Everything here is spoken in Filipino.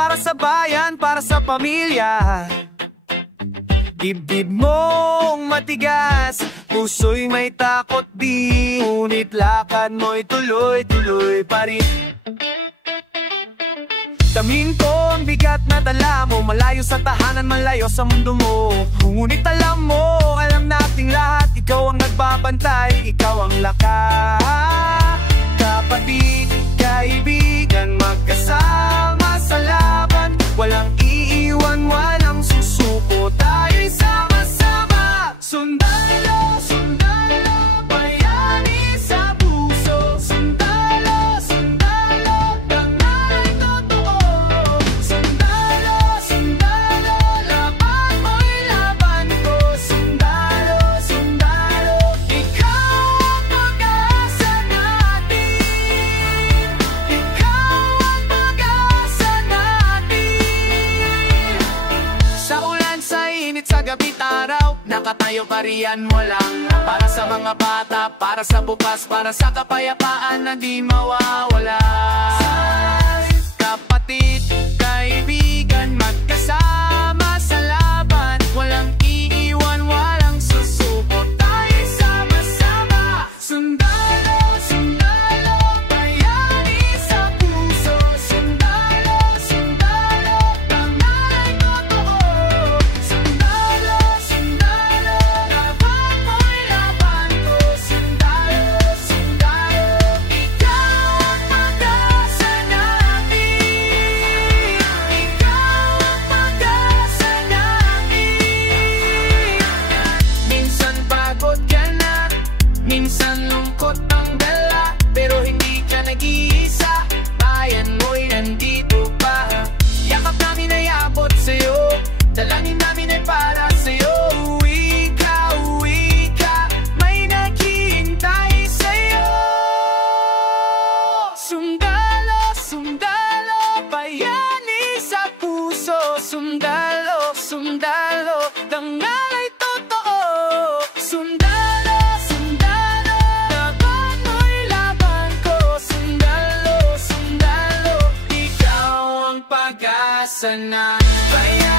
para sa bayan, para sa pamilya. Dibdib mong matigas, puso'y may takot di, ngunit lakad mo'y tuloy-tuloy pa rin. Damhin ko ang bigat na dala mo, malayo sa tahanan, malayo sa mundo mo. Ngunit alam mo, alam nating lahat, ikaw ang nagbabantay, ikaw ang lakas. Kapatid, kaibigan, magkasama sa laban, walang iiwan, walang susuko, tayo'y sama-sama. Sundalo, sundalo, bayani sa puso. Sundalo, sundalo, dangalay totoo. Sundalo, sundalo, laban mo'y laban ko. Sundalo, sundalo, ikaw ang pag-asa natin. Ikaw ang pag-asa natin. Sa ulan, sa init, sa gabi't araw, nakatayo pa riyan mo lang. Para sa mga bata, para sa bukas, para sa kapayapaan na di mawawala. Kapatid, kaibigan, magkasama sa laban, walang iiwan, walang susuko, tayo'y sama-sama. Sundalo, sundalo, bayani sa puso. Sundalo, sundalo, dangalay totoo. Sundalo, sundalo, laban mo'y laban ko. Sundalo, sundalo, ikaw ang pag-asa natin. Ikaw ang pag-asa natin. Minsan pagod ka na, minsan lungkot ang dala, pero hindi ka nag-iisa, bayan mo'y nandito pa. Yakap namin ay abot sa'yo, dalangin namin ay para sa'yo. Uwi ka, may naghihintay sa'yo. Sundalo, sundalo, bayani sa puso. Sundalo, sundalo, dangalay totoo. Sundalo, sundalo, laban mo'y laban ko. Sundalo, sundalo, ikaw ang pag-asa na bayan.